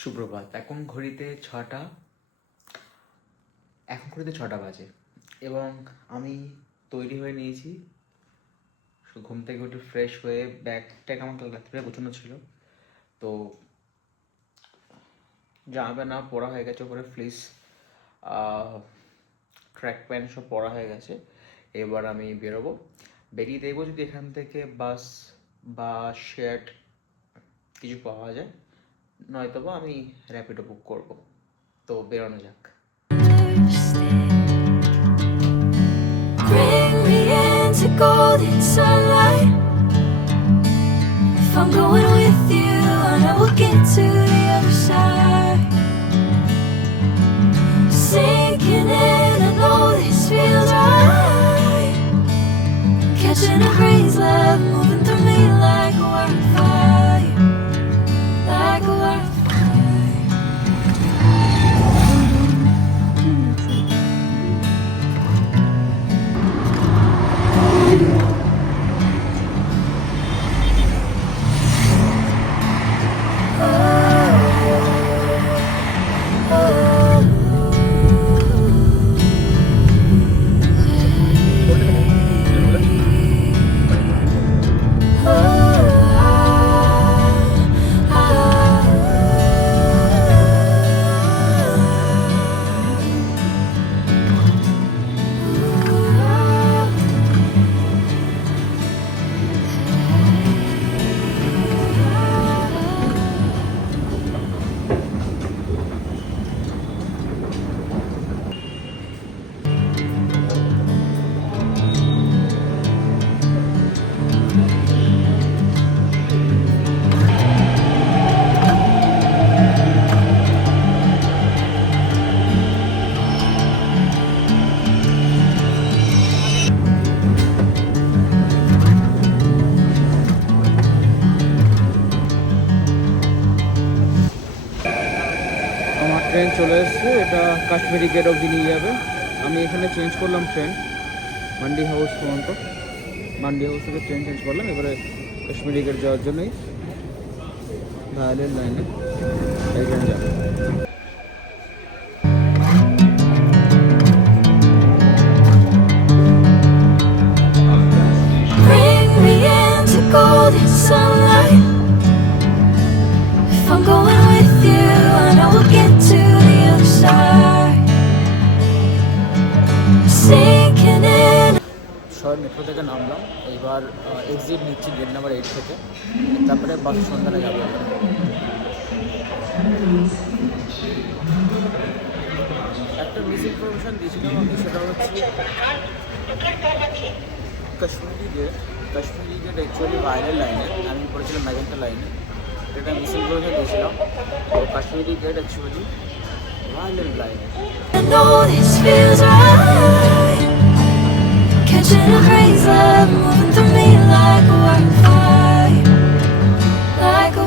সুপ্রভাত। এখন ঘড়িতে ছটা বাজে এবং আমি তৈরি হয়ে নিয়েছি। ঘুম থেকে উঠে ফ্রেশ হয়ে ব্যাগ ট্যাগ আমার রাত্রিবেলা গোছানো ছিল, তো জামা প্যান্ট পরা হয়ে গেছে, ওপরে ফ্লিস ট্র্যাক প্যান্ট সব পরা হয়ে গেছে। এবার আমি বেরোবো, বেরিয়ে দেখবো যদি এখান থেকে বাস বা শেয়ার কিছু পাওয়া যায়, নয়তো বা আমি র্যাপিডো বুক করবো। তো বেরোনো যাক। Bring me into golden sunlight. If I'm going with you, I know we'll get to the other side. Sinking in, I know this feels right. Catching a breeze, love moving through me like a wildfire, like a wildfire. আমার train চলে এসেছে, এটা Kashmiri gate অবধি নিয়ে যাবে। আমি এখানে change করলাম ট্রেন মান্ডি হাউস পর্যন্ত। মান্ডি হাউস থেকে ট্রেন চেঞ্জ করলাম, এবারে কাশ্মীরি গেট যাওয়ার জন্যই ভায়োলের লাইনে এই ট্রেন যাবে। Bring me into golden sunlight. If I'm going with you, I know we'll get to the other side. Sinking in. শহর মেট্রো থেকে নামলাম, এইবার এক্সিট নিচ্ছি গেট নাম্বার 8 থেকে, তারপরে বাস সন্ধানে যাবো। একটা মিস ইনফরমেশান দিয়েছিলাম আমি, সেটা হচ্ছে কাশ্মীরি গেট অ্যাকচুয়ালি ভায়োলের লাইনে, আমি পড়েছিলাম ম্যাজেন্টা লাইনে। এটা মিস ইনফরমেশান দিয়েছিলাম, তো কাশ্মীরি গেট অ্যাকচুয়ালি ভায়োলের লাইনে। I know this feels right. Catching a breeze, love moving through me like a wildfire, like a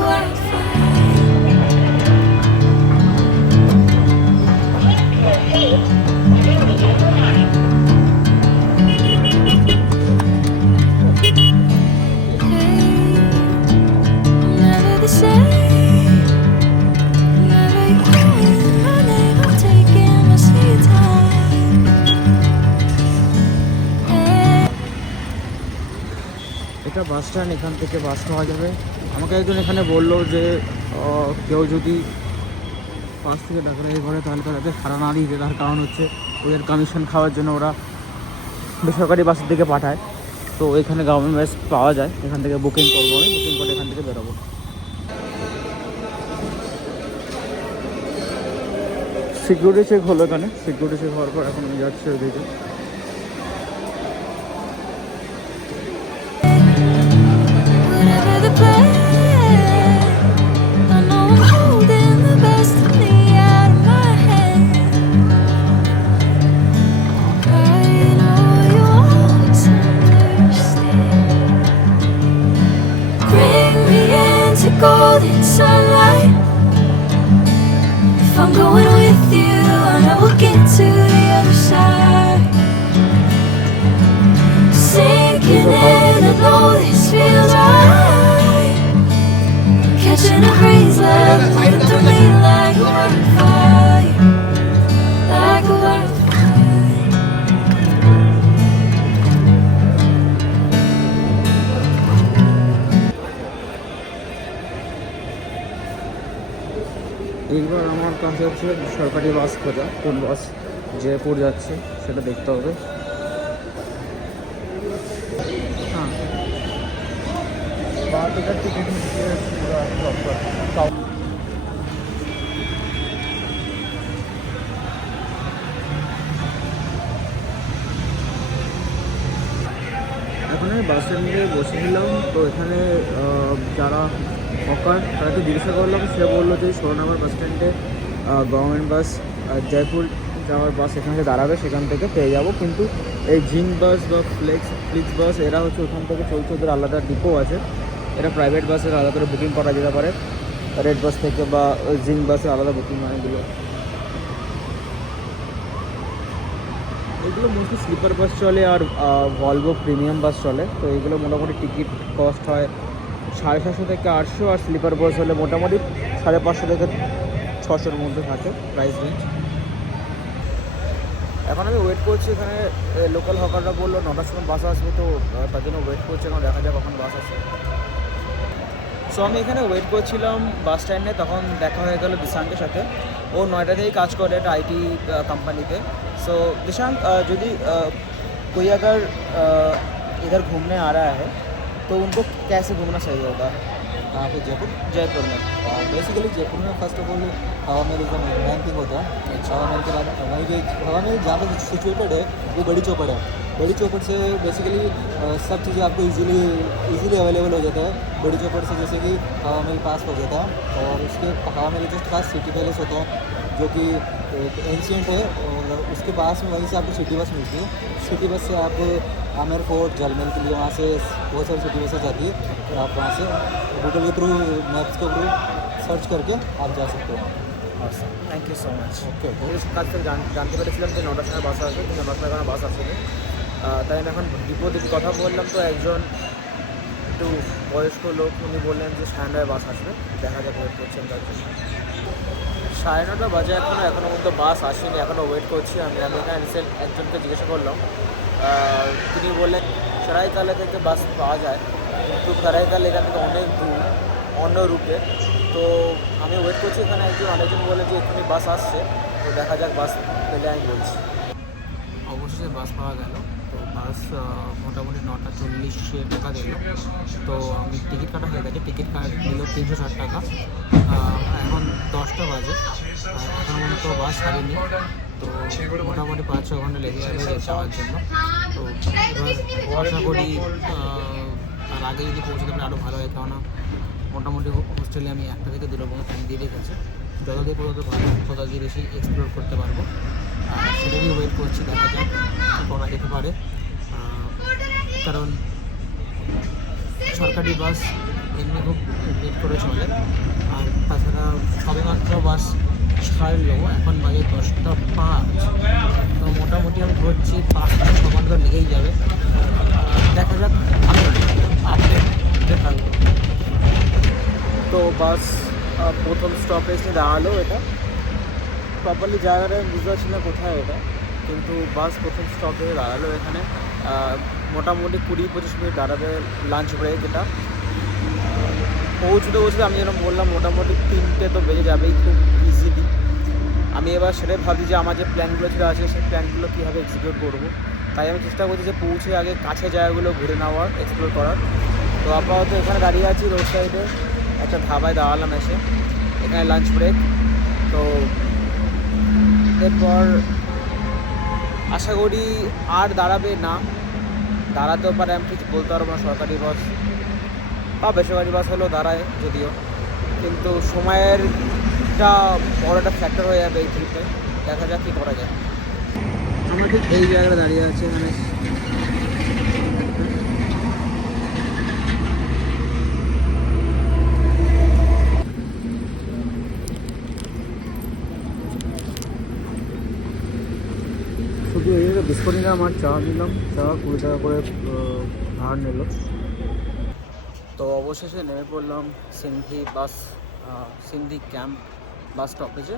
never the same. Never you calling my name, I'm taking my sweet time. এটা bus stand, এখান থেকে বাস পাওয়া যাবে। আমাকে একজন এখানে বললো যে কেউ যদি পাশ থেকে ডাকাডাকি করে তাহলে তাদেরকে ভাড়া না দিতে, তার কারণ হচ্ছে ওদের কমিশন খাওয়ার জন্য ওরা বেসরকারি বাসের দিকে পাঠায়। তো এখানে গভর্নমেন্ট বাস পাওয়া যায়, এখান থেকে বুকিং করবো, আমি বুকিং করে এখান থেকে বেরোবো। সিকিউরিটি চেক হলো এখানে, সিকিউরিটি চেক হওয়ার পর এখন আমি যাচ্ছি ওইদিকে। Whatever the plan, I know I'm holding the best of me out of my hand. I know you always understand. Bring me into golden sunlight. If I'm going with you, I know we'll get to the other side. Sinking in, I know this feels right. Catching a breeze, love moving through me like এইবার আমার কাছে হচ্ছে সরকারি বাস খোঁজা, কোন বাস জয়পুর যাচ্ছে সেটা দেখতে হবে। হ্যাঁ, টিকিট এখন আমি বাস স্ট্যান্ডে বসেছিলাম, তো এখানে যারা হকার তাদেরকে জিজ্ঞাসা করলাম, সে বললো যে 16 নম্বর বাস স্ট্যান্ডে গভর্নমেন্ট বাস জয়পুর যাওয়ার বাস এখানে দাঁড়াবে, সেখান থেকে পেয়ে যাবো। কিন্তু এই জিং বাস বা ফ্লিক্স বাস এরা হচ্ছে ওখান থেকে চলছে, ওদের আলাদা ডিপো আছে, এরা প্রাইভেট বাসের আলাদা করে বুকিং করা যেতে পারে, রেড বাস থেকে বা জিং বাসে আলাদা বুকিং হয় এগুলো। এগুলো মোস্টলি স্লিপার বাস চলে আর ভলভো প্রিমিয়াম বাস চলে। তো এগুলো মোটামুটি টিকিট কস্ট হয় 750 থেকে 800, আর স্লিপার বাস হলে মোটামুটি 550 থেকে 600-র মধ্যে থাকে প্রাইস রেঞ্জ। এখন আমি ওয়েট করছি এখানে, লোকাল হকাররা বললো 9টার সময় বাস আসবে, তো তার জন্য ওয়েট করছি, এখন দেখা যাক কখন বাস আসে। সো আমি এখানে ওয়েট করছিলাম বাস স্ট্যান্ডে, তখন দেখা হয়ে গেল দিশাঙ্কের সাথে। ও নয়ডাতেই কাজ করে একটা IT कंपनी। सो दिशांक, यदि कोई अगर इधर घूमने आ रहा है तो उनको कैसे घूमना सही होगा? कहाँ पे? जयपुर। जयपुर में बेसिकली जयपुर में फर्स्ट ऑफ ऑल हवा महल का मेन थिंग होता है। हवा महल के बाद हवा महल जहाँ पे सिचुएटेड है वो बड़ी चौपड़ है। बड़ी चौपड़ से बेसिकली सब चीज़ें आपको इजीली अवेलेबल हो जाता है। बड़ी चौपड़ से जैसे कि हवा महल पास हो जाता है, और उसके हवा महल जस्ट पास सिटी पैलेस होता है जो कि एंशियंट है, और उसके पास में वहीं से आपको सिटी बस मिलती है। सिटी बस से आप आमेर फोर्ट, जलमहल के लिए वहाँ से बहुत सारी सिटी बसें जाती है, और आप वहाँ से गूगल के थ्रू, मैप्स के थ्रू सर्च करके आप जा सकते हो। Thank you so much. Okay okay. इस কাজ থেকে জানতে পেরেছিলাম যে 9টার সময় বাস আসবে, কিন্তু 9টার সময় বাস আসেনি। তাই আমি এখন ডিপো থেকে কথা বললাম, তো একজন একটু বয়স্ক লোক উনি বললেন যে 9টায় বাস আসবে, দেখা যাক, ওয়েট করছেন তার জন্য। 9:30 বাজে এখনও পর্যন্ত বাস আসেনি, এখনও ওয়েট করছি আমি। এখানে রিসেন্ট একজনকে জিজ্ঞাসা করলাম, তিনি বললেন সরাইকালা থেকে বাস পাওয়া যায়, কিন্তু সরাইকালা এখান থেকে অনেক দূর, অন্য রুটে। তো আমি ওয়েট করছি এখানে, অনেকজন বলে যে এখানে বাস আসছে, তো দেখা যাক বাস পেলে আমি বলছি। অবশেষে বাস পাওয়া গেল। তো বাস মোটামুটি 9:40 টাকা দিল। তো আমি টিকিট কাটা হয়ে গেছে, টিকিট কাট নিল 360 টাকা। এখন 10টা বাজে, এখনও পর্যন্ত বাস ছাড়েনি, তো মোটামুটি 5-6 ঘন্টা লেগে যাবে যাওয়ার জন্য। তো এবার আশা করি তার আগে যদি পৌঁছতে পারে আরও ভালো হয়, কেননা মোটামুটি হোস্টেলে আমি 1টা থেকে 2টা পর্যন্ত টাইম দিয়ে রেখেছি, যতদিন পর্যন্ত ভালো কোথাও দিয়ে বেশি এক্সপ্লোর করতে পারবো, সেটাই ওয়েট করছি, দেখা যাক কী করা যেতে পারে। কারণ সরকারি বাস এমনি খুব লেট করে চলে, আর তাছাড়া সবেমাত্র বাস ছাড়লো, এখন বাজে 10:05। তো মোটামুটি আমি ধরছি 5-6 ঘন্টা লেগেই যাবে, দেখা যাক, আমি আপডেট থাকবো। তো বাস প্রথম স্টপেজে দাঁড়ালো, এটা প্রপারলি জায়গাটা আমি বুঝতে পারছি না কোথায় এটা, কিন্তু বাস প্রথম স্টপেজে দাঁড়ালো এখানে। মোটামুটি 20-25 মিনিট দাঁড়াবে লাঞ্চ ব্রেক। এটা পৌঁছতে আমি যেরকম বললাম মোটামুটি 3টে তো বেজে যাবেই খুব ইজিলি। আমি এবার সেটাই ভাবছি যে আমার যে প্ল্যানগুলো ছিল আছে, সেই প্ল্যানগুলো কীভাবে এক্সিকিউট করবো। তাই আমি চেষ্টা করছি যে পৌঁছে আগে কাছে জায়গাগুলো ঘুরে নেওয়ার, এক্সপ্লোর করার। তো আপাতত এখানে দাঁড়িয়ে আছি রোড সাইডে, একটা ধাবায় দাঁড়ালাম এসে, এখানে লাঞ্চ ব্রেক। তো এরপর আশা করি আর দাঁড়াবে না, দাঁড়াতেও পারে, আমি ঠিক বলতে পারবো না। সরকারি বাস বা বেসরকারি বাস হলেও দাঁড়ায় যদিও, কিন্তু সময়েরটা বড় একটা ফ্যাক্টর হয়ে যাবে এই ট্রিপে। দেখা যাক কী করা যায়। আমরা ঠিক এই জায়গাটা দাঁড়িয়ে আছি, এখানে শুধু এই জায়গায় বিস্কুট নিলাম আর চা নিলাম, চা 20 টাকা করে ভাড়া নিল। তো অবশেষে নেমে পড়লাম সিন্ধি ক্যাম্প বাস স্টপেজে।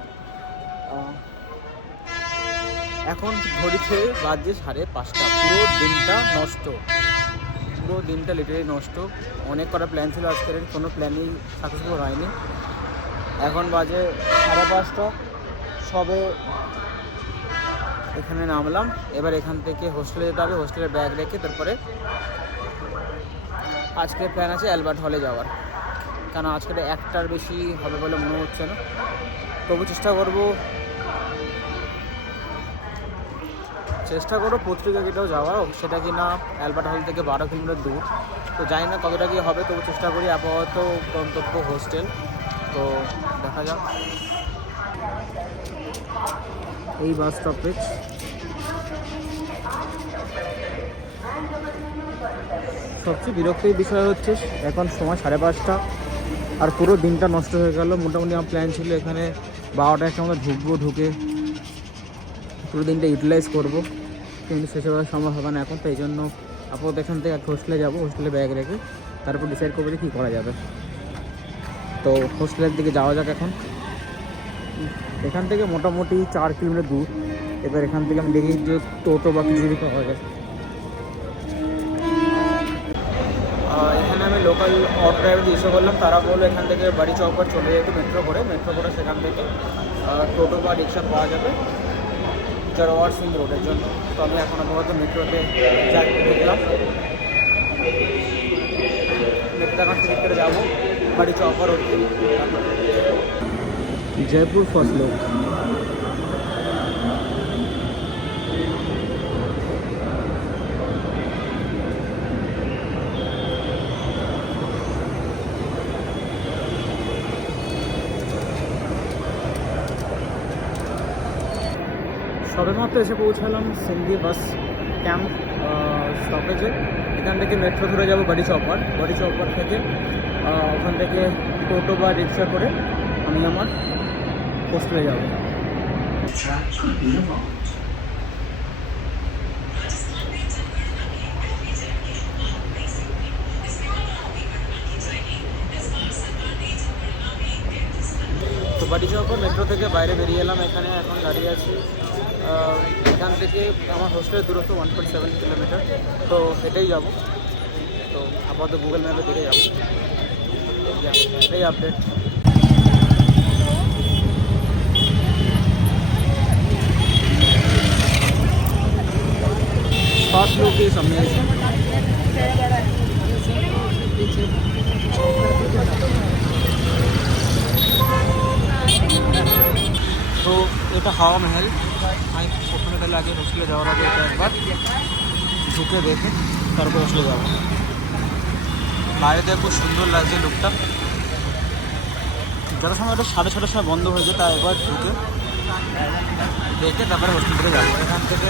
এখন ঘড়িতে বাজে 5:30। পুরো দিনটা লিটারেলি নষ্ট। অনেক কটা প্ল্যান ছিল আজকের, কোনো প্ল্যানই সাকসেসফুল হয়নি। এখন বাজে 5:30 সবে এখানে নামলাম। এবার এখান থেকে হোস্টেলে যেতে হবে, হোস্টেলে ব্যাগ রেখে তারপরে আজকের প্ল্যান আছে অ্যালবার্ট হলে যাওয়ার, কারণ আজকে 1টার বেশি হবে বলে মনে হচ্ছে না। তবু চেষ্টা করবো পত্রিকা গেটেও যাওয়ার, সেটা কি না অ্যালবার্ট হল থেকে 12 কিলোমিটার দূর। তো জানি না কতটা কি হবে, তবু চেষ্টা করি। আপাতত গন্তব্য হোস্টেল, তো দেখা যাক। এই বাস স্টপেজ, সবচেয়ে বিরক্তির বিষয় হচ্ছে এখন সময় 5:30 আর পুরো দিনটা নষ্ট হয়ে গেল। মোটামুটি আমার প্ল্যান ছিল এখানে 12টার সময় ঢুকবো, ঢুকে পুরো দিনটা ইউটিলাইজ করবো, কিন্তু সেসব সম্ভব হবে না এখন। তাই জন্য আপাতত এখান থেকে হোস্টেলে যাবো, হোস্টেলে ব্যাগ রেখে তারপর ডিসাইড করবো যে কী করা যাবে। তো হোস্টেলের দিকে যাওয়া যাক। এখন এখান থেকে মোটামুটি 4 কিলোমিটার দূর। এবার এখান থেকে আমি দেখি যে টোটো বা কিছু যদি পাওয়া যায়। এখানে আমি লোকাল অটো ড্রাইভার জিজ্ঞাসা করলাম, তারা বললো এখান থেকে বাড়ি চৌপাট চলে যেত মেট্রো করে সেখান থেকে টোটো বা রিক্সা পাওয়া যাবে জরওয়ার সিং রোডের জন্য। তো আমি এখন আপাতত মেট্রোতে দেখলাম, মেট্রোতে এখন টিকিট করে যাবো বাড়ি চৌপাট রোড থেকে। জয়পুর ফার্স্ট লোক। সবেমাত্র এসে পৌঁছালাম সিন্ধি বাস ক্যাম্প স্টপেজে। এখান থেকে মেট্রো ধরে যাবো বাড়ি চৌপাট থেকে ওখান থেকে টোটো বা রিক্সা করে আমি আমার হোস্টেলে যাব। তো বাড়ি যাওয়ার পর মেট্রো থেকে বাইরে বেরিয়ে এলাম, এখানে এখন দাঁড়িয়ে আছি। এখান থেকে আমার হোস্টেলের দূরত্ব 1.7 কিলোমিটার, তো হেঁটেই যাব। তো আপাতত গুগল ম্যাপে দেখে যাবো, এটাই update. First look is amazing. তো এটা হাওয়া মহল। আমি ওখানে তাহলে আগে হোস্টেলে যাওয়ার আগে এটা একবার ঢুকে দেখে তারপর হোস্টেলে যাবো। বাইরে থেকে খুব সুন্দর লাগছে লুকটা। যত সময় এটা 6:30 সময় বন্ধ হয়ে যায়, তা একবার ঢুকে দেখে তারপরে হোস্টেল থেকে যাবো। এখান থেকে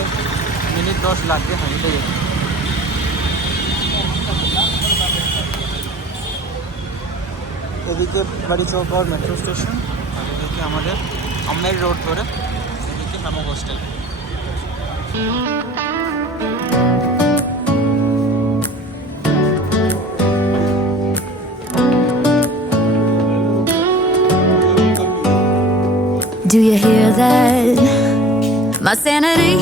মিনিট 10 লাগবে হাঁটতে যেতে। এদিকে বাড়ি চৌপাট মেট্রো স্টেশন, আর এদিকে আমাদের আমের রোড ধরে এদিকে নামক hostel. Do you hear that? My sanity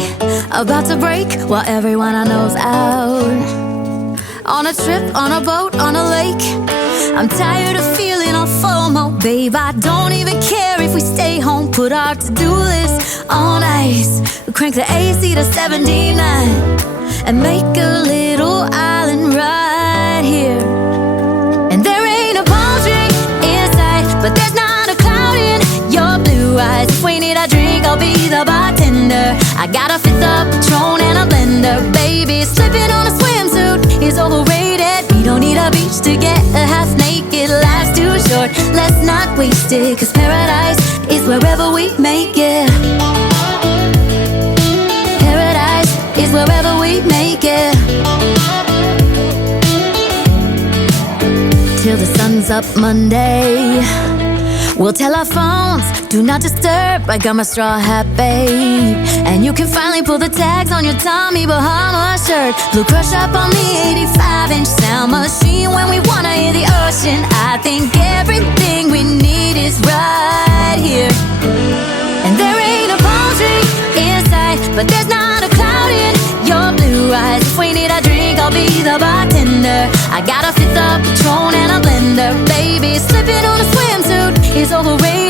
about to break while everyone I know's out. On a trip, on a boat, on a lake. I'm tired of feeling all FOMO, babe. I don't even care if we stay home. Put our to-do list on ice. Crank the AC to 79 and make a little island right here. And there ain't a palm tree in sight, but there's not a cloud in your blue eyes. If we need a drink, I'll be the bartender. I got a fifth of Patron and a blender, baby. Slipping on a swimsuit is overrated. We don't need a beach to get a half naked. Life's too short, let's not waste it. 'Cause paradise is wherever we make it. Paradise is wherever we make it. Till the sun's up Monday, we'll tell our phones, do not disturb. I got my straw hat, babe. And you can finally pull the tags on your Tommy Bahama shirt. Blue crush up on the 85-inch sound machine when we wanna hear the ocean. I think everything we need is right here. And there ain't a palm tree in sight, but there's not a cloud in your blue eyes. If we need a drink, I'll be the bartender. I got a fifth of Patron and a blender, baby. Slipping on a swimsuit is overrated.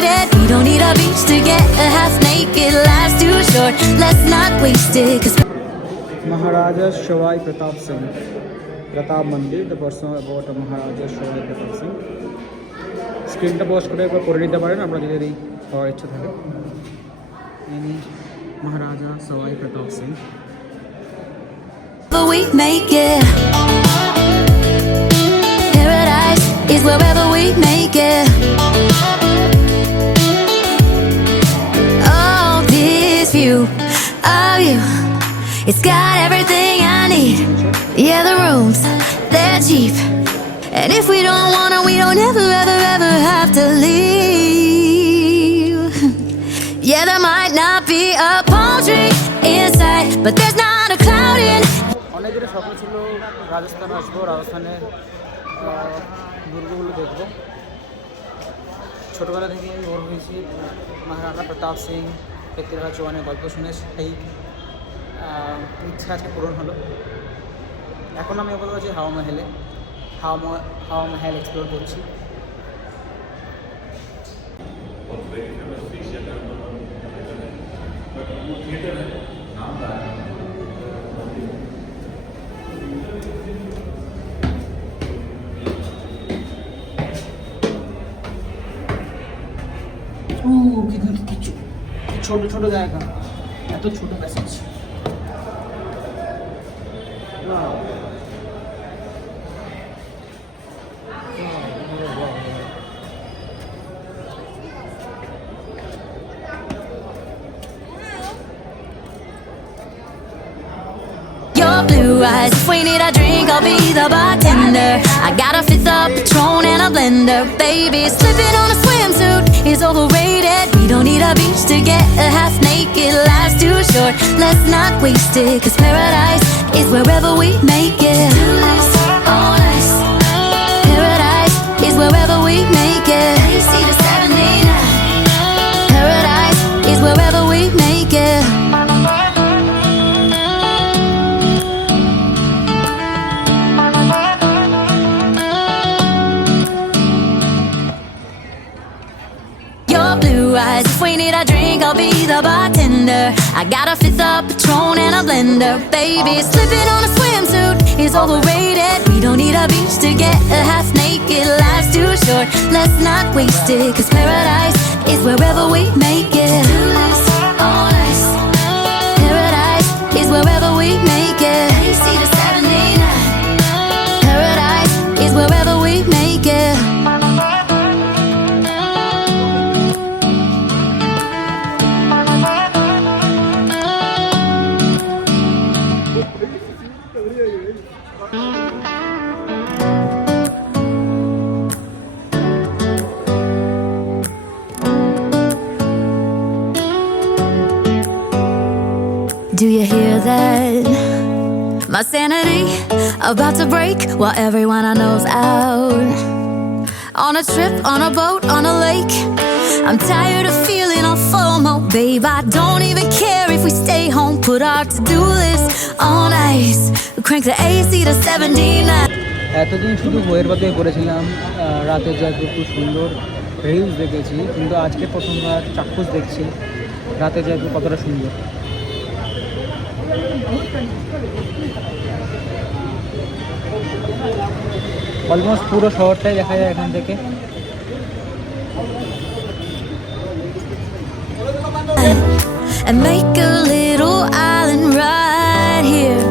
make it. Life's too short, let's not waste it. 'Cause Maharaja Shawai Pratap Singh, Pratap Mandir, the person about Maharaja Shawai Pratap Singh. স্ক্রিনটা post করে একবার পড়ে নিতে পারেন আপনার যদি পড়ার ইচ্ছা থাকে। ইনি মহারাজা Sawai Pratap Singh. we make it. Paradise is wherever we make it. Oh, this view of you, it's got everything I need. Yeah, the rooms, they're cheap. And if we don't want it, we don't ever, ever, ever have to leave. Yeah, there might not be a palm tree inside, but there's not a cloud in. অনেক দিনের স্বপ্ন ছিল রাজস্থান আসবো, রাজস্থানে দুর্গগুলো দেখবো। ছোটোবেলা থেকে আমি বড় হয়েছি মহারাজা প্রতাপ সিং, পৃথ্বীরাজ চৌহানের গল্প শুনে সেই ইচ্ছা আজকে পূরণ হলো। এখন আমি আপাতত আছি হাওয়া মহলে, হাওয়া মহল এক্সপ্লোর করছি। কিন্তু কিছু ছোট ছোট জায়গা, এত ছোট passage. Your blue eyes, if we need a drink, I'll be the bartender. I got a fifth of Patron and a blender. Baby, slipping on a swimsuit is overrated. We don't need a beach to get half naked. Life's too short, let's not waste it. 'Cause paradise is wherever we make it. Oh, nice. Paradise is wherever we make it. See the 79. Paradise is wherever we make it. Your blue eyes, if we need a drink, I'll be the bartender. I got a fifth of Patron and a blender. Baby, slipping on a swimsuit is overrated. We don't need a beach to get half naked. Life's too short, let's not waste it. 'Cause paradise is wherever we make it. Oh, nice. Paradise is wherever we make it. See the 79. Paradise is wherever we make it. Do you hear that? My sanity about to break while everyone I know's out. On a trip, on a boat, on a lake. I'm tired of feeling all FOMO, babe. I don't even care if we stay home. Put our to-do list on ice. Crank the AC to 79. এতদিন শুধু বইয়ের পাতায় পড়েছিলাম রাতের জয়পুর খুব সুন্দর reels দেখেছি, কিন্তু আজকে প্রথমবার চাক্ষুষ দেখছি রাতের জয়পুর কতটা সুন্দর। অলমোস্ট পুরো শহরটাই দেখা যায় এখান থেকে। And make a little island right here.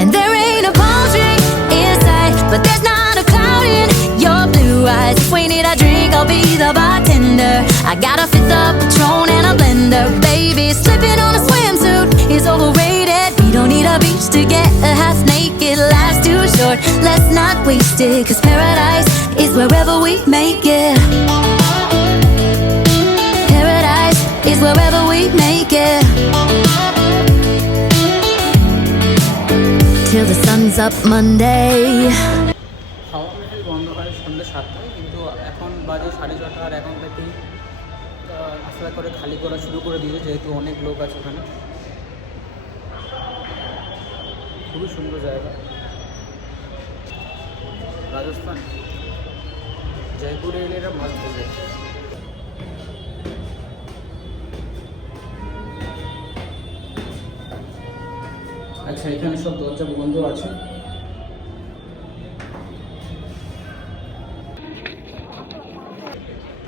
And there ain't a palm tree inside, but there's not a cloud in your blue eyes. If we need a drink, I'll be the bartender. I got a fifth of Patron and a blender. Baby, slipping on a swimsuit is overrated. We don't need a beach to get half naked. Life's too short, let's not waste it. 'Cause paradise is wherever we make it. Paradise is wherever we make it. Till the sun's up Monday. হাওয়া মহল বন্ধ হয় সন্ধ্যে 7টায়, কিন্তু এখন বাজে 6:30, আর এখন থেকেই আস্তে করে খালি করা শুরু করে দিয়েছে, যেহেতু অনেক লোক আছে ওখানে। খুবই সুন্দর জায়গা রাজস্থান। জয়পুরে এলে এরা মাছ ধরে। আচ্ছা, এখানে সব দরজা বন্ধ আছে।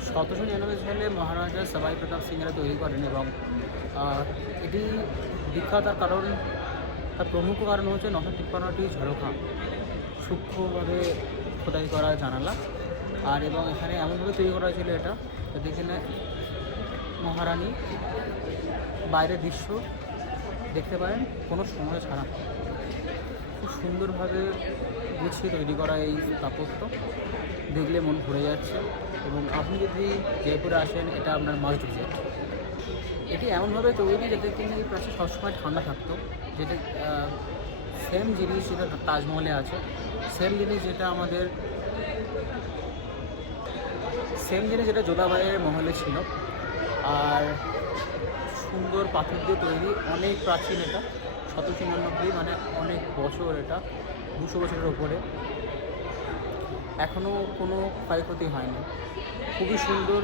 সতেরোশো 99 সালে মহারাজা সবাই প্রতাপ সিংরা তৈরি করেন এবং এটি বিখ্যাত, তার কারণ, তার প্রমুখ কারণ হচ্ছে 953টি ঝরোখা, সূক্ষ্মভাবে খোদাই করা জানালা। আর এবং এখানে এমনভাবে তৈরি করা হয়েছিল এটা, যাতে এখানে মহারানী বাইরের দৃশ্য দেখতে পারেন কোনো সময় ছাড়া। খুব সুন্দরভাবে গুছিয়ে তৈরি করা এই স্থাপত্য, দেখলে মন ভরে যাচ্ছে। এবং আপনি যদি জয়পুরে আসেন, এটা আপনার মাস্ট ভিজিট। এটি এমনভাবে তৈরি যাতে কিনা এই প্রাচীর সবসময় ঠান্ডা থাকতো, যেটা সেম জিনিস যেটা তাজমহলে আছে, সেম জিনিস যেটা আমাদের যেটা যোধাবাইয়ের মহলে ছিল। আর সুন্দর পাথর দিয়ে তৈরি, অনেক প্রাচীন এটা, 1799, মানে অনেক বছর, এটা 200 বছরের ওপরে, এখনও কোনো ক্ষয়ক্ষতি হয়নি। খুবই সুন্দর,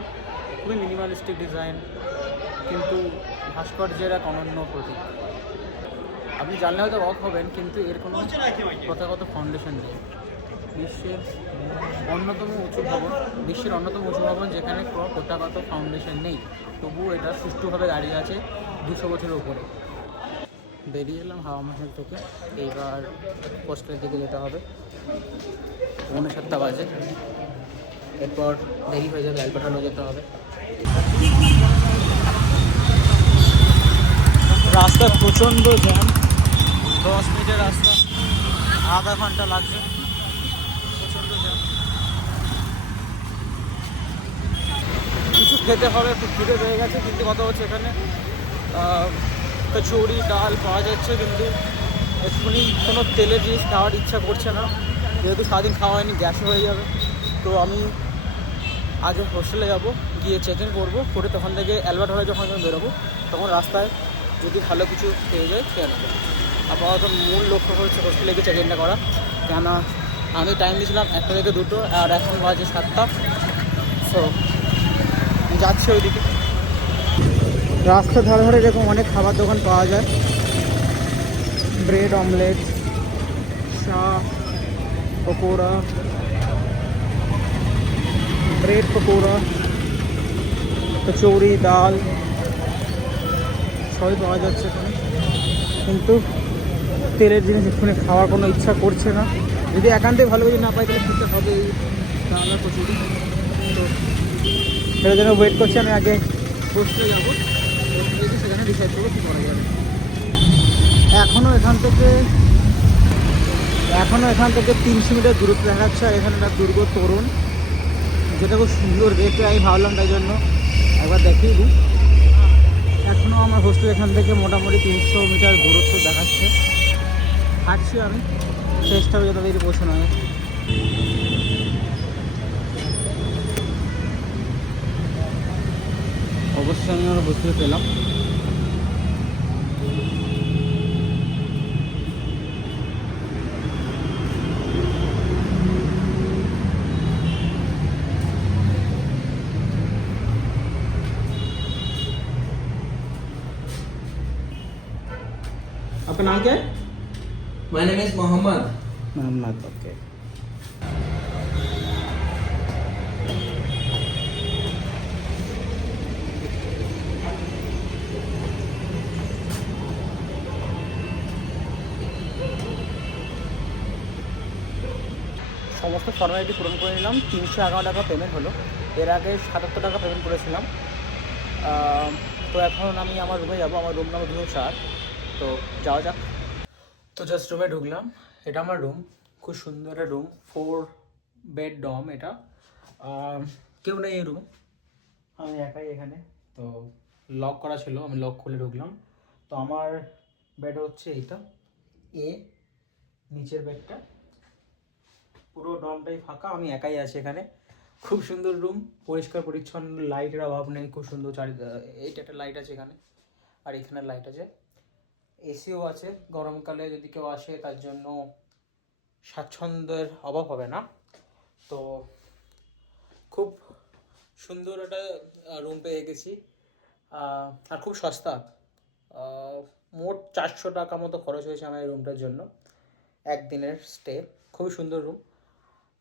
খুবই মিনিমালিস্টিক ডিজাইন, কিন্তু ভাস্কর্যের এক অনন্য প্রতীক। আপনি জানলে হয়তো অবাক হবেন, কিন্তু এর কোনো প্রথাগত ফাউন্ডেশন নেই। বিশ্বের অন্যতম উঁচু ভবন, যেখানে কোনো প্রথাগত ফাউন্ডেশন নেই, তবুও এটা সুষ্ঠুভাবে দাঁড়িয়ে আছে 200 বছরের উপরে। বেরিয়ে এলাম হাওয়া মহল থেকে, এইবার হোস্টেলের দিকে যেতে হবে। 7:30 বাজে, এরপর দেরি হয়ে যাবে, অ্যালবার্টানো যেতে হবে। রাস্তা প্রচণ্ড জ্যাম, 10 মিনিটের রাস্তা, আধা ঘন্টা লাগছে, প্রচণ্ড জ্যাম। কিছু খেতে হবে, একটু খিদে পেয়ে গেছে, কিন্তু কথা হচ্ছে এখানে কচুরি ডাল পাওয়া যাচ্ছে, কিন্তু এক্ষুনি কোনো তেলের জিনিস খাওয়ার ইচ্ছা করছে না, যেহেতু সারাদিন খাওয়া হয়নি, গ্যাসও হয়ে যাবে। তো আমি আজ হোস্টেলে যাব, গিয়ে চেক ইন করবো, করে তখন থেকে অ্যালবার্ট হয়ে যখন আমি বেরোবো, তখন রাস্তায় যদি ভালো কিছু পেয়ে যায় খেয়ে নেবো। আপাতত মূল লক্ষ্য হচ্ছে হোস্টেলে গিয়ে চেক ইনটা করা, কেন আমি টাইম দিয়েছিলাম 1টা থেকে 2টো, আর এখন বাজে 7টা। সো যাচ্ছি ওইদিকে। রাস্তার ধারে ধারে এরকম অনেক খাবার দোকান পাওয়া যায়, ব্রেড অমলেট, চা, পকোড়া, ব্রেড পকোড়া, কচৌরি, ডাল, সবই পাওয়া যাচ্ছে এখানে। কিন্তু তেলের জিনিস এক্ষুনি খাওয়ার কোনো ইচ্ছা করছে না, যদি একান্তে ভালো কিছু না পাই তাহলে খেতে হবে এই ডাল আর কচুরি। তো সেটার জন্য ওয়েট করছি। আমি আগে হোস্টেলে যাবো, হোস্টেলে গিয়ে সেখানে ডিসাইড করবো কী করা যাবে। এখনও এখান থেকে 300 মিটার দূরত্ব দেখাচ্ছে। আর এখানে একটা দুর্গ তোরণ, যেটা খুব সুন্দর দেখতে, আমি ভাবলাম তাই জন্য একবার দেখিয়ে দিই। এখনও আমার হোস্টেল এখান থেকে মোটামুটি 300 মিটার দূরত্ব দেখাচ্ছে। হাঁটছি আমি, চেষ্টা হবে যত দেরি পৌঁছানো হয়। অবশ্যই আমি আমার হোস্টেলে পেলাম। आपका नाम क्या है? My name is Muhammad. Muhammad. Okay. সমস্ত ফর্মালিটি পূরণ করে নিলাম। 311 টাকা পেমেন্ট হলো, এর আগে 77 টাকা পেমেন্ট করেছিলাম। তো এখন আমি আমার রুমে যাব, আমার রুম নাম্বার 204। তো যাওয়া যাক। তো জাস্ট রুমে ঢুকলাম, এটা আমার রুম, খুব সুন্দর একটা রুম, 4 বেড ডম এটা। কেউ নেই এই রুম, আমি একাই এখানে। তো লক করা ছিল, আমি লক খুলে ঢুকলাম। তো আমার বেড হচ্ছে এইটা, নিচের বেডটা, পুরো ডমটাই ফাঁকা, আমি একাই আছি এখানে। খুব সুন্দর রুম, পরিষ্কার পরিচ্ছন্ন, লাইটের অভাব নেই, খুব সুন্দর। এইটা একটা লাইট আছে এখানে, আর এখানে লাইট আছে, এসিও আছে। গরমকালে যদি কেউ আসে তার জন্য স্বাচ্ছন্দ্যের অভাব হবে না। তো খুব সুন্দর একটা রুম পেয়ে গেছি, আর খুব সস্তা। মোট 400 টাকা মতো খরচ হয়েছে আমার এই রুমটার জন্য, একদিনের স্টে। খুবই সুন্দর রুম।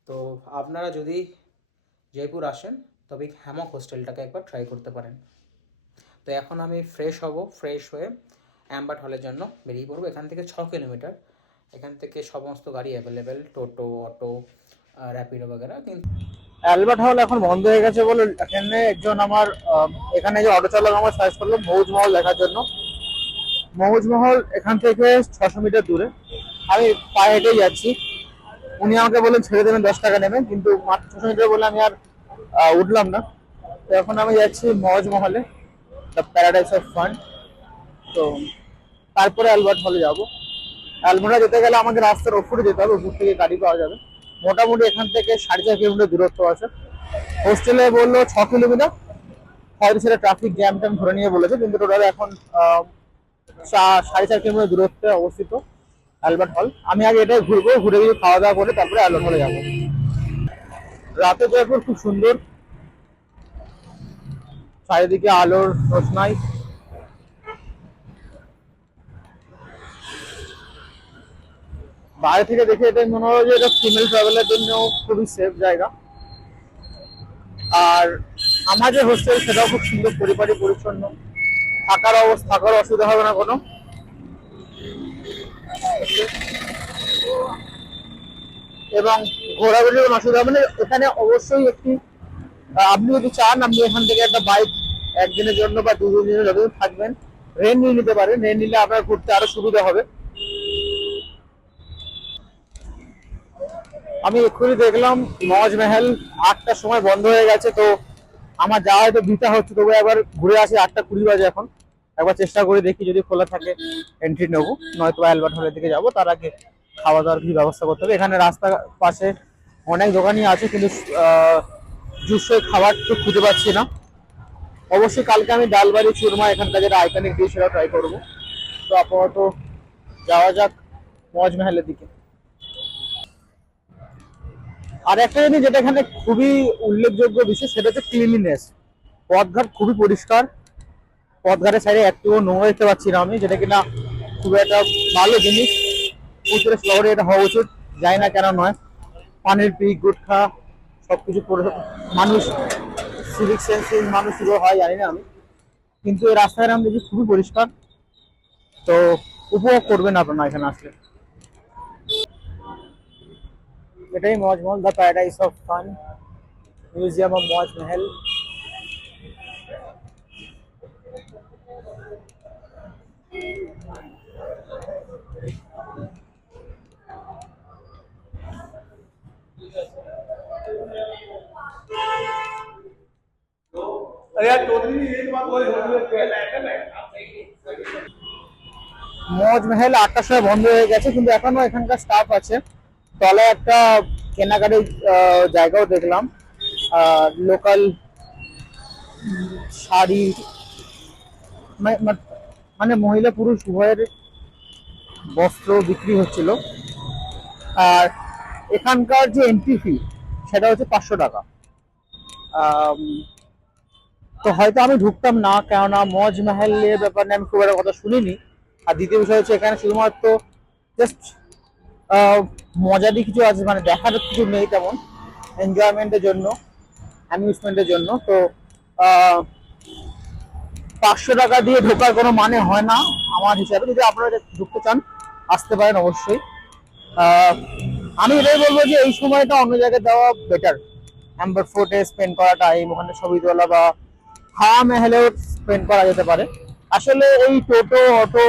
তো আপনারা যদি জয়পুর আসেন তবে হ্যামক হোস্টেলটাকে একবার ট্রাই করতে পারেন। তো এখন আমি ফ্রেশ হব, ফ্রেশ হয়ে অ্যাম্বার্ট হলের জন্য বেরিয়ে পড়বো। এখান থেকে 6 কিলোমিটার, এখান থেকে সমস্ত গাড়ি অ্যাভেলেবেল, টোটো, অটো, র্যাপিডো বগেরা। কিন্তু অ্যালবার্ট হল এখন বন্ধ হয়ে গেছে বলে এখানে একজন আমার এখানে যে অটো চালক আমার সার্চ করলো মৌজ মহল দেখার জন্য। মৌজ মহল এখান থেকে 600 মিটার দূরে, আমি পায়ে হেঁটেই যাচ্ছি। উনি আমাকে বললেন ছেড়ে দেবেন, 10 টাকা নেবেন, কিন্তু মাত্র 600 মিটার বলে আমি আর উঠলাম না। তো এখন আমি যাচ্ছি মৌজ মহলে, দ্য প্যারাডাইস অফ ফান। তো তারপরে অ্যালবার্ট হলে যাবো। অ্যালবার্টে যেতে গেলে আমাকে রাস্তার ওপরে যেতে হবে, উপর থেকে গাড়ি পাওয়া যাবে। মোটামুটি এখান থেকে 4.5 কিলোমিটার দূরত্ব আছে। হোস্টেলে বললো 6 কিলোমিটার, হয়তো সেটা ট্রাফিক জ্যাম ট্যাম ধরে নিয়ে বলেছে, কিন্তু টোটাল এখন 4.5 কিলোমিটার দূরত্বে অবস্থিত অ্যালবার্ট হল। আমি আগে এটাই ঘুরবো, ঘুরে গিয়ে খাওয়া দাওয়া করে তারপরে অ্যালবার্ট হলে যাবো। রাতে জয়পুর খুব সুন্দর, চারিদিকে আলোর রোশনাই। বাইরে থেকে দেখে এটাই মনে হয় যে এটা ফিমেল ট্রাভেলের জন্য খুবই সেফ জায়গা। আর আমার যে হোস্টেল সেটাও খুব সুন্দর, পরিপাটি পরিচ্ছন্ন, থাকার অসুবিধা হবে না কোনো। এবং ঘোরাঘুরির কোনো অসুবিধা হবে না এখানে। অবশ্যই একটি আপনি যদি চান, আপনি এখান থেকে একটা বাইক একদিনের জন্য বা 2 দিনের জন্য যতদিন থাকবেন রেন্ট নিয়ে নিতে পারেন। রেন্ট নিলে আপনার ঘুরতে আরো সুবিধা হবে। আমি এক্ষুনি দেখলাম মজ মেহেল 8টার সময় বন্ধ হয়ে গেছে। তো আমার যাওয়া হয়তো দিতে হচ্ছে, তবু একবার ঘুরে আসি। 8টা 20 বাজে এখন, একবার চেষ্টা করে দেখি যদি খোলা থাকে এন্ট্রি নেবো, নয়তো অ্যালবার্ট হলের দিকে যাবো। তার আগে খাওয়া দাওয়ার কিছু ব্যবস্থা করতে হবে। এখানে রাস্তার পাশে অনেক দোকানই আছে, কিন্তু জুসের খাবার তো খুঁজে পাচ্ছি না। অবশ্যই কালকে আমি ডালবাড়ি চুরমা এখানকার যেটা আইকনিক ডিশ সেটা ট্রাই করবো। তো আপাতত যাওয়া যাক মজ মেহেলের দিকে। আর একটা জিনিস যেটা এখানে খুবই উল্লেখযোগ্য বিষয়, সেটা হচ্ছে ক্লিনলিনেস। পথঘাট খুবই পরিষ্কার, পথঘাটের সাইডে একটুও নোংরা দেখতে পাচ্ছি না আমি, যেটা কিনা খুব একটা ভালো জিনিস। উত্তরে শহরে এটা হওয়া উচিত, যাই না কেন নয়। পানির পিক, গুটখা সবকিছু মানুষ সিভিক সেন্সিং মানুষ শুরু হয় জানি না আমি, কিন্তু এই রাস্তায় আমি দেখি খুবই পরিষ্কার। তো উপভোগ করবেন আপনারা এখানে আসলে। এটাই Mauj Mahal, the paradise of fun, museum of Mauj Mahal. মজ মেহেল 8টার সময় বন্ধ হয়ে গেছে, কিন্তু এখনো এখানকার স্টাফ আছে। তলায় একটা কেনাকাটির জায়গাও দেখলাম, লোকাল শাড়ি, মানে মহিলা পুরুষ উভয়ের বস্ত্র বিক্রি হচ্ছিল। আর এখানকার যে এন্ট্রি ফি সেটা হচ্ছে 500 টাকা। তো হয়তো আমি ঢুকতাম না, কেননা মজ মেহেলের ব্যাপার নিয়ে আমি খুব একটা কথা শুনিনি। আর দ্বিতীয় বিষয় হচ্ছে এখানে শুধুমাত্র জাস্ট মজারই কিছু আছে, মানে দেখার কিছু নেই তেমন, এনজয়মেন্টের জন্য, অ্যামিউজমেন্টের জন্য। তো 500 টাকা দিয়ে ঢোকার কোনো মানে হয় না আমার হিসাবে। যদি আপনারা ঢুকতে চান আসতে পারেন অবশ্যই। আমি এটাই বলবো যে এই সময়টা অন্য জায়গায় দেওয়া বেটার। অ্যাম্বার ফোর্টে স্পেন্ড করা টাইম, ওখানে ছবি তোলা, বা হাওয়া মেহেলেও স্পেন্ড করা যেতে পারে। আসলে এই টোটো অটো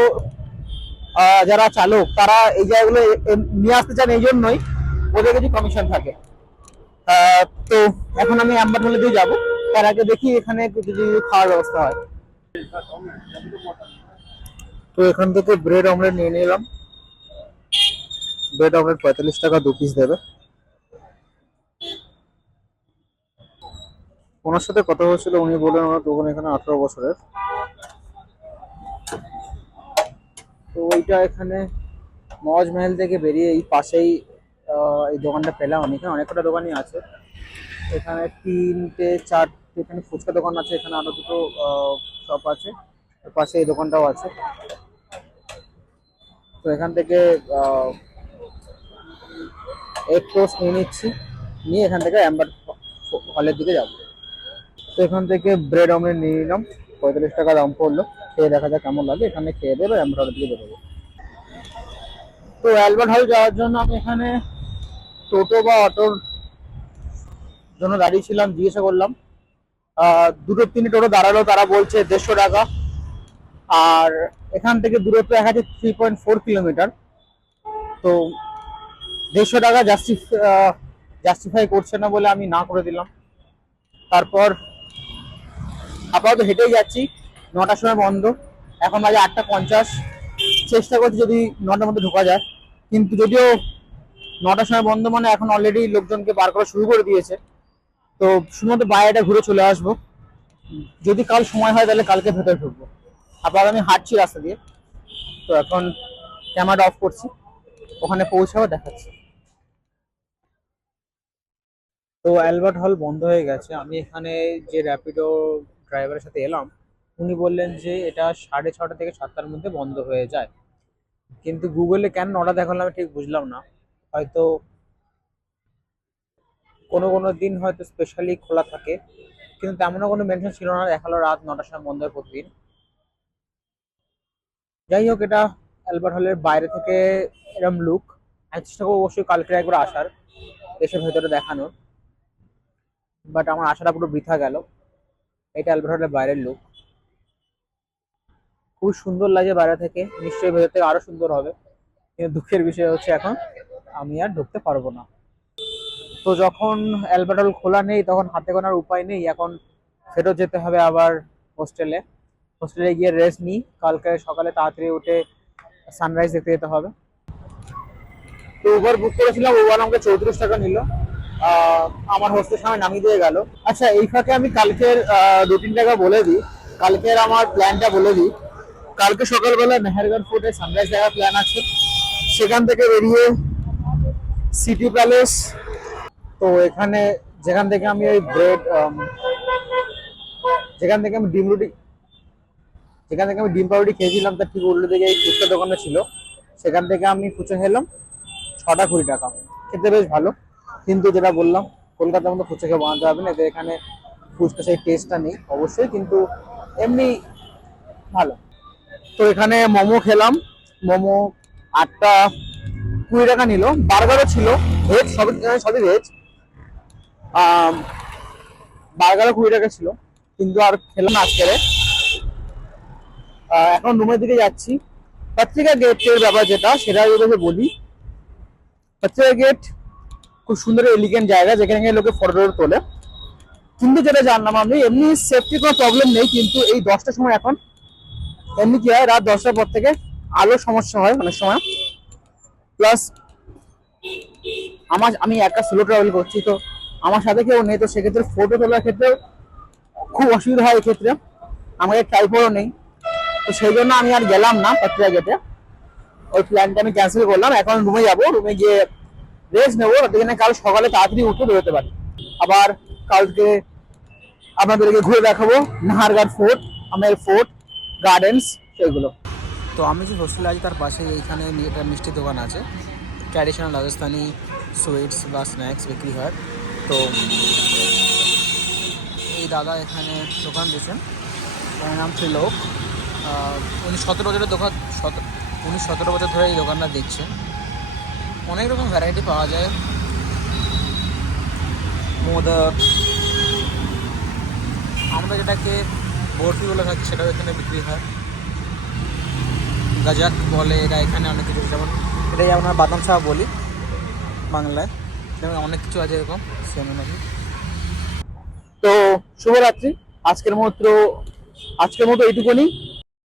যারা চালক তারা এই জায়গাগুলো নিয়ে আসতে চান, এই জন্যই ওদের কিছু কমিশন থাকে। তো এখন আমি অ্যাম্বার হলে দিয়ে যাবো, তার আগে দেখি এখানে যদি খাওয়ার ব্যবস্থা হয়। তো এখান থেকে ব্রেড অমলেট নিয়ে নিলাম। ব্রেড অমলেট 45 টাকা 2 পিস দেবে। ওনার সাথে কথা হচ্ছিল, উনি বললেন ওনার দোকান এখানে 18 বছরের। তো ওইটা এখানে মজ মেহেল থেকে বেরিয়ে এই পাশেই এই দোকানটা পেলাম আমি। এখানে অনেক কটা দোকানই আছে, এখানে 3-4 এখানে ফুচকা দোকান আছে, এখানে আরো দুটো শপ আছে, পাশে এই দোকানটাও আছে। তো এখান থেকে এগ টোস্ট নিয়ে নিচ্ছি, নিয়ে এখান থেকে অ্যাম্বার হলের দিকে যাব। তো এখান থেকে ব্রেড অমলেট নিয়ে নিলাম, 45 টাকা দাম পড়লো। খেয়ে দেখা যাক কেমন লাগে, এখানে খেয়ে দেবে অ্যাম্বার হলের দিকে বেরোবো। তো অ্যালবার্ট হল যাওয়ার জন্য আমি এখানে টোটো বা অটোর জন্য দাঁড়িয়েছিলাম, জিজ্ঞাসা করলাম। দুটো তিনটে টোটো দাঁড়ালো, তারা বলছে 150 টাকা। আর এখান থেকে দূরত্ব দেখা যাচ্ছে 3.4 কিলোমিটার। তো 150 টাকা জাস্টিফাই করছে না বলে আমি না করে দিলাম। তারপর আপাতত হেঁটেই যাচ্ছি, 9টার সময় বন্ধ, এখন বাজে 8টা 50। চেষ্টা করছি যদি 9টার মধ্যে ঢোকা যায়, কিন্তু যদিও 9টার সময় বন্ধ মানে এখন অলরেডি লোকজনকে বার করা শুরু করে দিয়েছে। তো শুধুমাত্র বাইরেটা ঘুরে চলে আসবো, যদি কাল সময় হয় তাহলে কালকে ভেতরে ঢুকবো। আবার আমি হাঁটছি রাস্তা দিয়ে। তো এখন ক্যামেরাটা অফ করছি, ওখানে পৌঁছাবো দেখাচ্ছি। তো অ্যালবার্ট হল বন্ধ হয়ে গেছে। আমি এখানে যে র্যাপিডো ড্রাইভারের সাথে এলাম, উনি বললেন যে এটা 6:30 থেকে 7টার মধ্যে বন্ধ হয়ে যায়। কিন্তু গুগলে কেন 9টা দেখালাম আমি ঠিক বুঝলাম না। হয়তো কোনো কোনো দিন হয়তো স্পেশালি খোলা থাকে, কিন্তু তেমনও কোনো মেনশন ছিল না, দেখালো রাত 9টার সময় বন্ধ হয় প্রতিদিন। যাই হোক, এটা অ্যালবার্ট হলের বাইরে থেকে এরম লুক। আমি চেষ্টা করবো অবশ্যই কালকে একবার আসার, এসে ভেতরে দেখানোর, বাট আমার আশাটা পুরো বৃথা গেল। এটা অ্যালবার্ট হলের বাইরের লুক, খুব সুন্দর লাগে বাইরে থেকে, নিশ্চয়ই ভেতর থেকে আরো সুন্দর হবে। কিন্তু দুঃখের বিষয় হচ্ছে এখন আমি আর ঢুকতে পারবো না। তো যখন অ্যালবার্ট হল খোলা নেই তখন হাতে গোনার উপায় নেই, এখন ফেরত যেতে হবে আবার হোস্টেলে। হোস্টেলে গিয়ে রেস্ট নিই, কালকে সকালে তাড়াতাড়ি উঠে সানরাইজ দেখতে যেতে হবে। তো উবার বুক করেছিলাম, উবার আমাকে 34 টাকা নিল, আমার হোস্টেল সামনে নামিয়ে দিয়ে গেল। আচ্ছা, এই ফাঁকে আমি কালকের রুটিন টাকা বলে দিই, কালকের আমার প্ল্যানটা বলে দিই। কালকে সকালবেলা মেহেরগড় ফোর্টে সানরাইজ দেখার প্ল্যান আছে, সেখান থেকে বেরিয়ে সিটি প্যালেস। তো এখানে যেখান থেকে আমি ওই ব্রেড যেখান থেকে আমি ডিম পাউরুটি খেয়েছিলাম, তার ঠিক উল্টো দিকে এই ফুচকা দোকানটা ছিল, সেখান থেকে আমি ফুচকা খেলাম 6টা 20 টাকা। খেতে বেশ ভালো, কিন্তু যেটা বললাম কলকাতার মতো ফুচকা খেয়ে বানাতে হবে না, এদের এখানে ফুচকা সেই টেস্টটা নেই অবশ্যই, কিন্তু এমনি ভালো। তো এখানে মোমো খেলাম, মোমো 8টা 20 টাকা নিল। বার্গারও ছিল, ভেজ, সবই ভেজ। বার্গারও 20 টাকা ছিল, কিন্তু আর খেলাম না আজকে। এখন রুমের দিকে যাচ্ছি। পত্রিকা গেটের ব্যাপার যেটা, সেটা যদি বলি, পত্রিকা গেট খুব সুন্দর এলিগেন্ট জায়গা, যেখানে লোকে ফটো তোলে। কিন্তু যেটা জানলাম আমি, এমনি সেফটি কোনো প্রবলেম নেই, কিন্তু এই 10টার সময় এখন এমনি কি হয়, রাত 10টার পর থেকে আলোর সমস্যা হয় অনেক সময়। প্লাস আমি একা সোলো ট্রাভেল করছি, তো আমার সাথে কেউ নেই, তো সেক্ষেত্রে ফটো তোলার ক্ষেত্রে খুব অসুবিধা হয়। এক্ষেত্রে আমাদের ট্রাইপডও নেই, তো সেই জন্য আমি আর গেলাম না পত্রিকা গেটে, ওই প্ল্যানটা আমি ক্যান্সেল করলাম। এখন রুমে যাবো, রুমে গিয়ে রেস্ট নেবো, যেখানে কাল সকালে তাড়াতাড়ি উঠে বেরোতে পারি। আবার কালকে আপনাদেরকে ঘুরে দেখাবো নাহারগড় ফোর্ট, আমের ফোর্ট, গার্ডেন্স, সেগুলো। তো আমি যে হোস্টেলে আছি তার পাশে এইখানে একটা মিষ্টির দোকান আছে, ট্র্যাডিশনাল রাজস্থানি সুইটস বা স্ন্যাক্স বিক্রি হয়। তো এই দাদা এখানে দোকান দিয়েছেন, তার নাম ত্রিলোক। উনি 17 বছরের দোকান, 17 বছর ধরে এই দোকানটা দিচ্ছেন। অনেক রকম ভ্যারাইটি পাওয়া যায়, মোদক, আমরা যেটাকে বরফি বলে থাকি সেটাও এখানে বিক্রি হয়। গাজাক বলে এটা এখানে, অনেক কিছু, যেমন এটাই আমরা বাদাম চা বলি বাংলায়, যেমন অনেক কিছু আছে এরকম সেম নাকি। তো শুভরাত্রি, আজকের মতো এইটুকুনি।